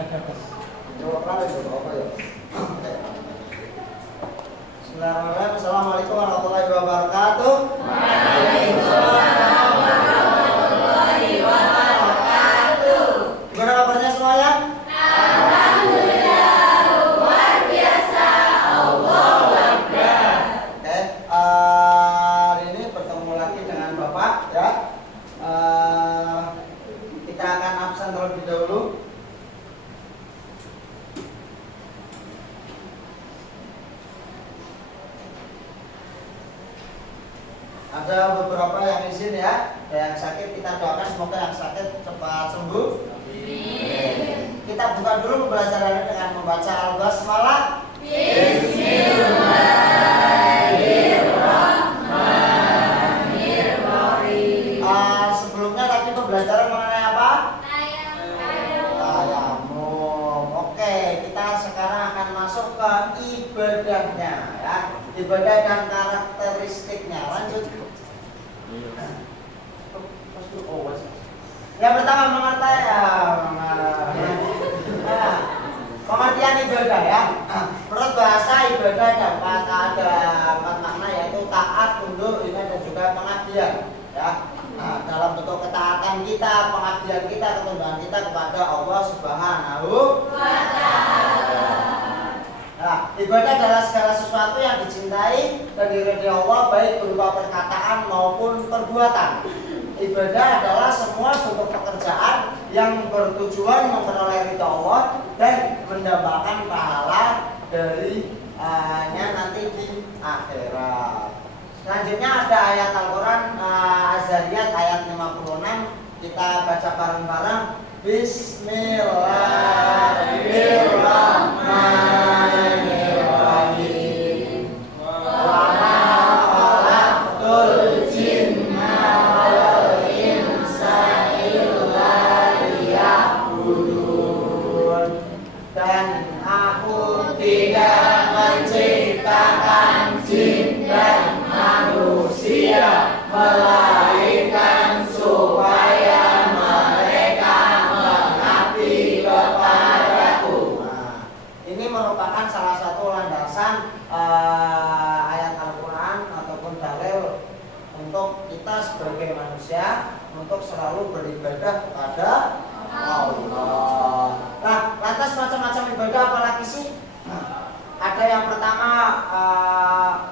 Jawab apa ya? Bismillahirrahmanirrahim. Assalamualaikum warahmatullahi wabarakatuh. Waalaikumsalam warahmatullahi wabarakatuh. Gimana kabarnya semuanya? Alhamdulillah, luar biasa. Allahu Akbar. Oke, hari ini bertemu lagi dengan Bapak ya. Kita akan absen terlebih dahulu. Ada beberapa yang izin ya, yang sakit kita doakan semoga yang sakit cepat sembuh. Amin. Kita buka dulu pembelajarannya dengan membaca Al-Basmalah. Bismillahirrahmanirrahim. Sebelumnya tadi pembelajaran mengenai apa? Tayamum. Oke, kita sekarang akan masuk ke ibadahnya ya. Ibadah dan karakteristiknya. Lanjut. Yang pertama mengerti ya, pengertian ibadah ya. Menurut bahasa ibadah dapat ada 4 makna, yaitu taat, tunduk, iman dan juga pengabdian ya. Dalam bentuk ketaatan kita, pengabdian kita, ketundukan kita kepada Allah Subhanahu wa Ta'ala. Nah, ibadah adalah segala sesuatu yang dicintai dan diridhai Allah, baik berupa perkataan maupun perbuatan. Ibadah adalah semua bentuk pekerjaan yang bertujuan memperoleh ridha Allah dan mendapatkan pahala darinya nanti di akhirat. Selanjutnya ada ayat Al-Quran Az-Zariyat ayat 56. Kita baca bareng-bareng. Bismillahirrahmanirrahim. Wa ma khalaqtul jinna wal insa illa liya'budun. Dan aku tidak menciptakan jin dan manusia melainkan supaya mereka mengabdi kepadaku. Nah, ini merupakan salah satu landasan ayat Al-Quran ataupun dalil untuk kita sebagai manusia untuk selalu beribadah kepada Allah. Nah, lantas macam-macam ibadah apalagi sih? Ada yang pertama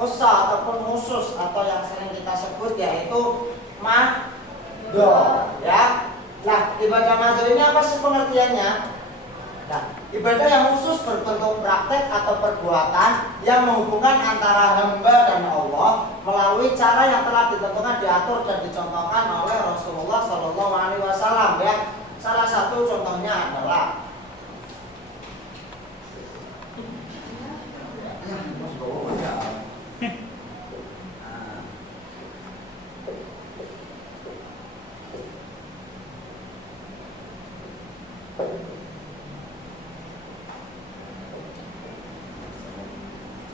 usa ataupun khusus atau yang sering kita sebut yaitu madho ya. Nah, ibadah madho ini apa sih pengertiannya? Nah, ibadah yang khusus berbentuk praktek atau perbuatan yang menghubungkan antara hamba dan Allah melalui cara yang telah ditentukan, diatur dan dicontohkan oleh Rasulullah SAW ya. Salah satu contohnya adalah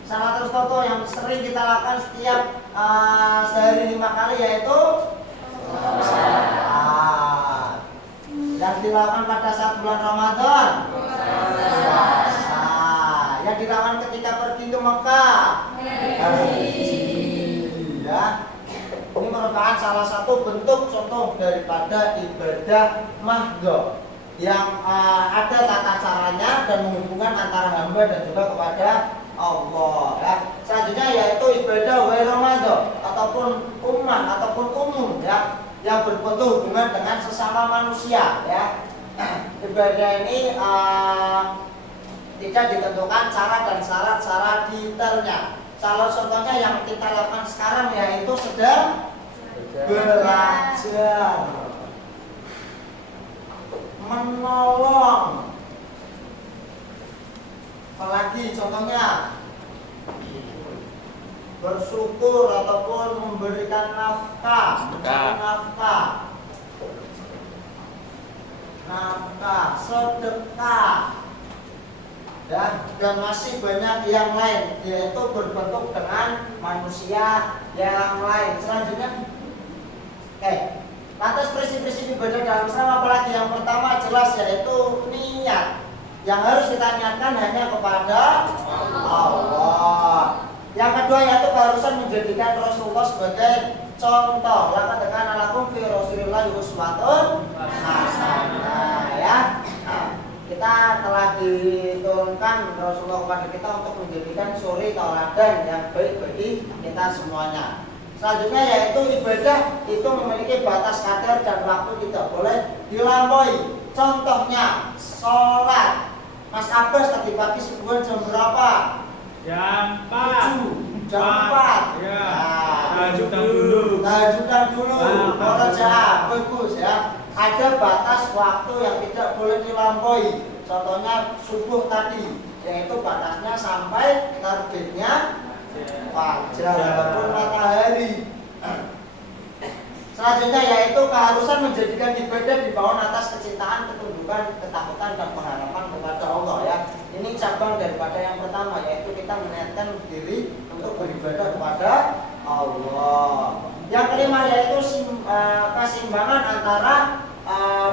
salah satu contoh yang sering kita lakukan setiap sehari 5 kali yaitu yang dilakukan pada saat bulan Ramadan, puasa. Yang dilakukan ketika pergi ke Mekah, haji. Ya. Ini merupakan salah satu bentuk contoh daripada ibadah mahdho yang ada tata caranya dan menghubungkan antara hamba dan juga kepada Allah. Ya. Selanjutnya yaitu ibadah ghairu madho ataupun ummah ataupun umum ya, yang berbentuk hubungan dengan sesama manusia ya. Ibadah ini tidak ditentukan cara dan syarat-syarat detailnya. Salah contohnya yang kita lakukan sekarang yaitu sedang belajar, menolong. Apalagi contohnya bersyukur ataupun memberikan nafkah, sedekah, dan masih banyak yang lain, yaitu berbentuk dengan manusia yang lain. Selanjutnya, lantas prinsip-prinsip ibadah dalam Islam apalagi? Yang pertama jelas yaitu niat. Yang harus kita niatkan hanya kepada Allah. Yang kedua yaitu keharusan menjadikan Rasulullah sebagai contoh. Laqad kana lakum fi Rasulillahi uswatun hasanah ya. Kita telah diturunkan Rasulullah kepada kita untuk menjadikan suri tauladan yang baik bagi kita semuanya. Selanjutnya yaitu ibadah itu memiliki batas kadar dan waktu tidak boleh dilampaui. Contohnya sholat. Mas Abbas tadi pagi subuhan jam berapa? Jam 4. Jam 4. Ya. Nah, Tajudan dulu. Kerja bagus ya. Ada batas waktu yang tidak boleh dilampaui. Contohnya subuh tadi, yaitu batasnya sampai terbitnya fajar ataupun matahari. Selanjutnya yaitu keharusan menjadikan ibadah dibangun atas kecintaan, ketundukan, ketakutan dan pengharapan kepada Allah ya. Ini cabang daripada yang pertama, yaitu kita meniatkan diri untuk beribadah kepada Allah. Yang kelima yaitu keseimbangan antara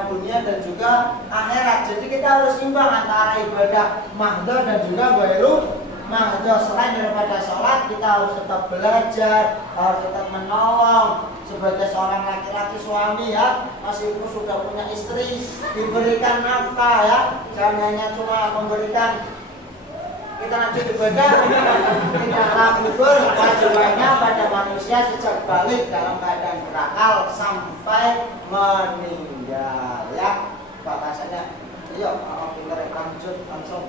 dunia dan juga akhirat. Jadi kita harus imbang antara ibadah mahdoh dan juga ghairu mahdoh. Selain daripada sholat, kita harus tetap belajar, harus tetap menolong sebagai seorang laki-laki suami ya. Meskipun sudah punya istri, diberikan nafkah ya. Jangan hanya cuma memberikan kita lanjut ibadah, tidaklah gugur kewajibannya pada manusia sejak balik dalam keadaan berakal sampai meninggal ya. Bahasanya, yuk kalau pintar lanjut langsung.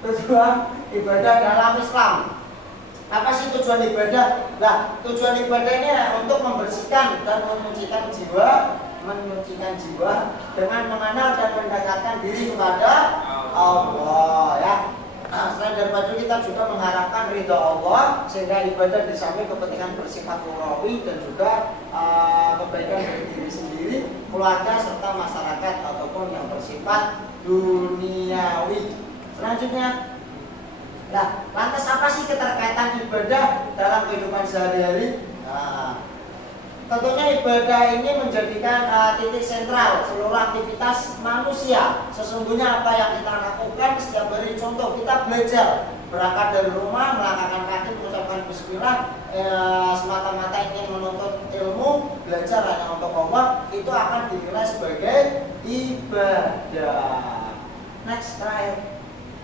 Tujuan ibadah dalam Islam. Apa sih tujuan ibadah? Nah, tujuan ibadah ini untuk membersihkan dan menyucikan jiwa dengan mengenal dan mendekatkan diri kepada Allah ya. Nah, selain daripada kita juga mengharapkan ridha Allah, sehingga ibadah di samping kepentingan bersifat ukhrawi dan juga kebaikan dari diri sendiri, keluarga serta masyarakat ataupun yang bersifat duniawi. Selanjutnya, nah, lantas apa sih keterkaitan ibadah dalam kehidupan sehari-hari? Nah, tentunya ibadah ini menjadikan titik sentral seluruh aktivitas manusia. Sesungguhnya apa yang kita lakukan setiap hari, contoh kita belajar, berangkat dari rumah, melangkahkan kaki, mengucapkan bismillah, semata-mata ingin menuntut ilmu, belajar hanya untuk Allah, itu akan dinilai sebagai ibadah. Next, terakhir.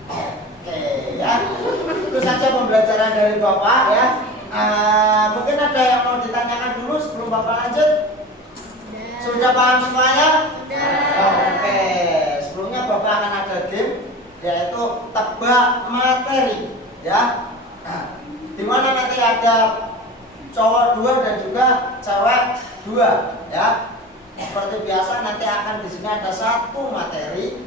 Oke ya, itu saja pembelajaran dari Bapak ya. Mungkin ada yang mau ditanyakan dulu sebelum Bapak lanjut? Sudah paham semuanya? Oke, sebelumnya Bapak akan ada game, yaitu tebak materi ya. Dimana nanti ada cowok 2 dan juga cewek 2 ya. Seperti biasa nanti akan di sini ada 1 materi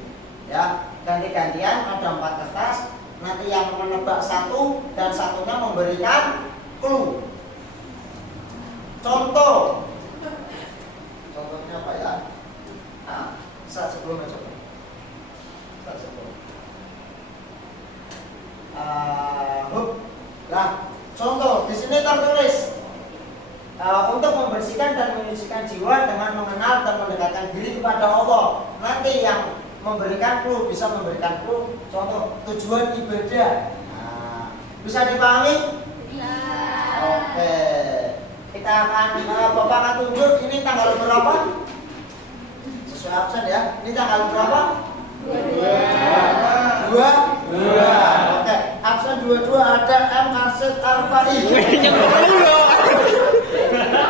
ya. Ganti-gantian ada 4 kertas. Nanti yang menebak 1 dan satunya memberikan clue. Contohnya apa ya? Nah, saat sebelumnya coba. Saat sebelum. Nah, contoh di sini tertulis untuk membersihkan dan menyucikan jiwa dengan mengenal dan mendekatkan diri kepada Allah. Nanti yang memberikan clue, bisa memberikan clue. Contoh tujuan ibadah. Nah, bisa dipahami? Bisa. Oke. Kita akan Bapak akan tunjuk ini tanggal berapa? Sesuai absen ya. Ini tanggal berapa? 22. Oke. Absen 22 ada M Arsyad Arfai.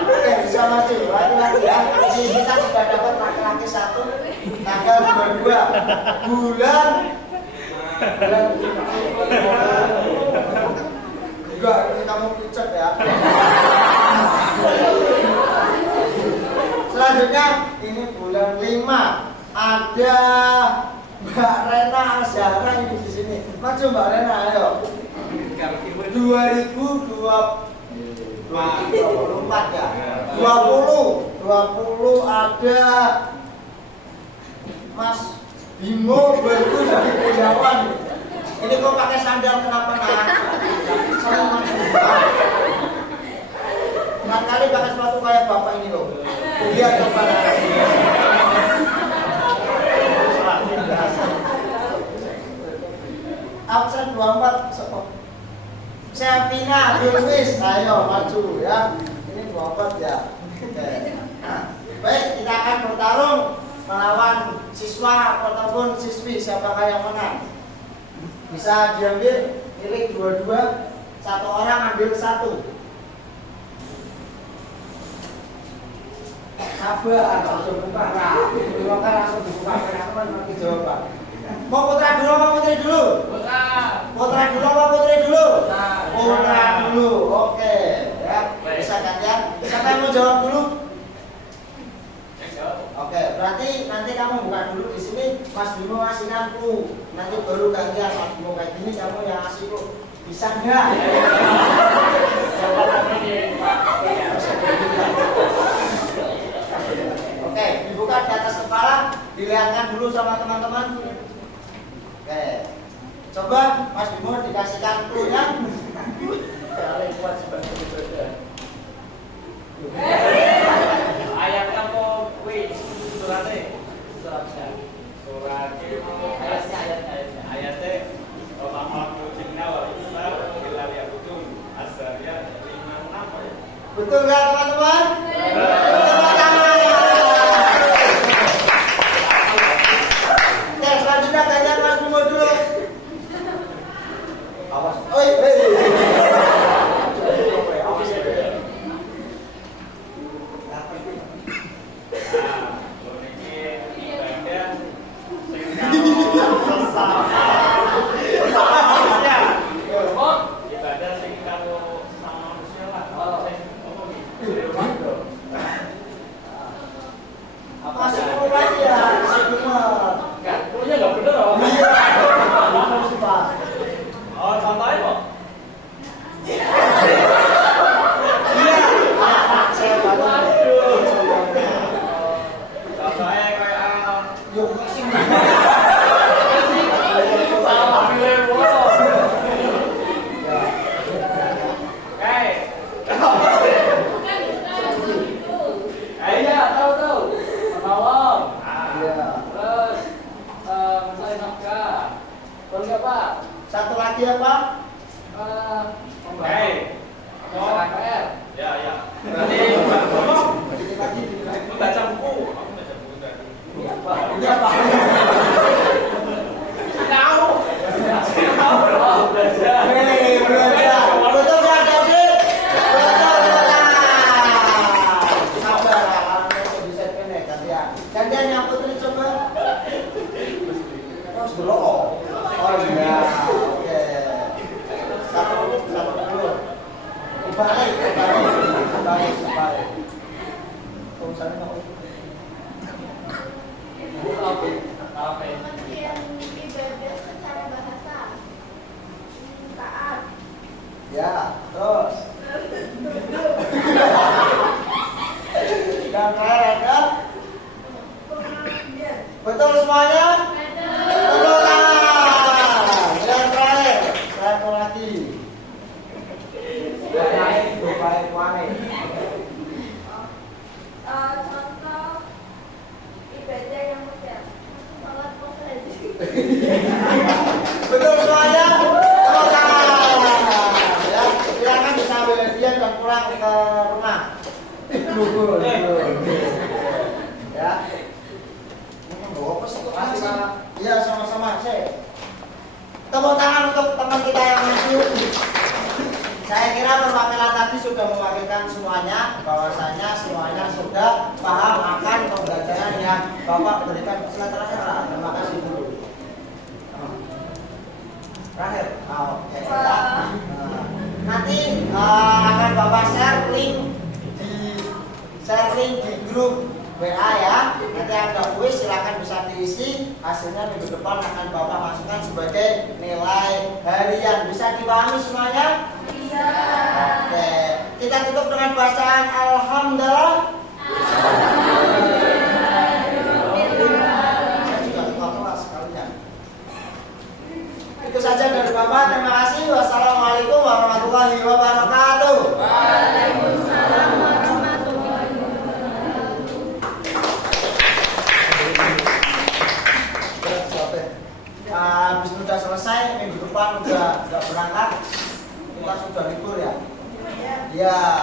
Oke, bisa maju. Laki-laki ya. Jadi kita sudah dapat laki-laki 1. Tanggal 22 bulan enggak, ini kamu picet ya. Selanjutnya ini bulan 5 ada Mbak Rena Azhara ini di sini. Maju Mbak Rena, ayo. 2024 ya. 20 ada Mas Bimo bagus dari Kuliawan. Ini kok pakai sandal kenapa nak? Saya masuk. Kali pakai sepatu kayak bapak ini loh. Lihat coba. absen 24 sopo? Sevina Bilwis, ayo maju ya. Ini 24 ya. Oke. Nah, baik, kita akan bertarung melawan siswa ataupun siswi, siapakah yang menang? Bisa diambil milik dua-dua, satu orang ambil satu. Sabar, langsung buka lah. Buka langsung dibuka, teman-teman nanti jawaban. Mau putra dulu, mau putri dulu? Putra dulu, mau putri dulu? Putra dulu, oke. Ya, bisa gantian. Siapa yang mau jawab dulu? Oke, berarti nanti kamu buka dulu di sini. Mas Bimo ngasih clue. Nanti baru gantian. Mas Bimo kayak gini, kamu yang ngasih clue. Bisa enggak? Oke, dibuka di atas kepala, dilihatkan dulu sama teman-teman. Oke, coba Mas Bimo dikasihkan clue-nya. Ayatnya mau wih suratnya ayatnya Betul nggak teman-teman? Oke, selanjutnya gantian Mas Bimo dulu. Awas, oi, masih mau lagi ya, masih benar. nggak bener loh. Iya, harus Pak. Oh, contohnya kok. Iya, saya bantu. Contohnya kayak Yuk, sing. salah pilih foto. Iya, tahu. Menolong. Iya. Terus mencari nafkah. Terus apa? Satu lagi apa? Membaca KKR. Ya. Nanti Dikit lagi. membaca buku. Aku baca buku tadi. Ini apa? Tahu. Belajar. Hei, belajar. Betul nggak, David? Betul. Sabar, kalau bisa pendek gantian. Gantian yang putri coba. Terus dulu. Oh iya, oke. Satu dulu. Balik. Tulisannya apa? Pengertian ibadah secara bahasa. Taat. Ya, terus. Dan terakhir ada. Pengabdian. Betul semuanya? Tepuk tangan. Yang terakhir, satu lagi. Contoh ibadah yang mudah. Salat konferensi. Betul semuanya? Tepuk tangan. Ya, silakan bisa ambil hadiah dan pulang ke rumah. Lugur. Ya. Apa sih kok masih? Iya, sama-sama. Tepuk tangan untuk teman kita yang maju. Saya kira perwakilan tadi sudah mewakilkan semuanya, bahwasanya semuanya sudah paham akan pembelajaran yang Bapak berikan. Terakhir, terima kasih dulu. Terakhir, oke. Nanti akan Bapak share link di grup WA ya. Nanti ada kuis, silakan bisa diisi. Hasilnya minggu depan akan Bapak masukkan sebagai nilai harian. Bisa dipahami semuanya? Bisa. Oke, kita tutup dengan bacaan Alhamdulillah. Saya juga lupa kelas sekalian. Itu saja dari Bapak. Terima kasih. Wassalamualaikum warahmatullahi wabarakatuh. Waalaikumsalam warahmatullahi wabarakatuh. habis udah selesai, minggu depan udah berangkat, kita sudah libur ya. Ya. Ya,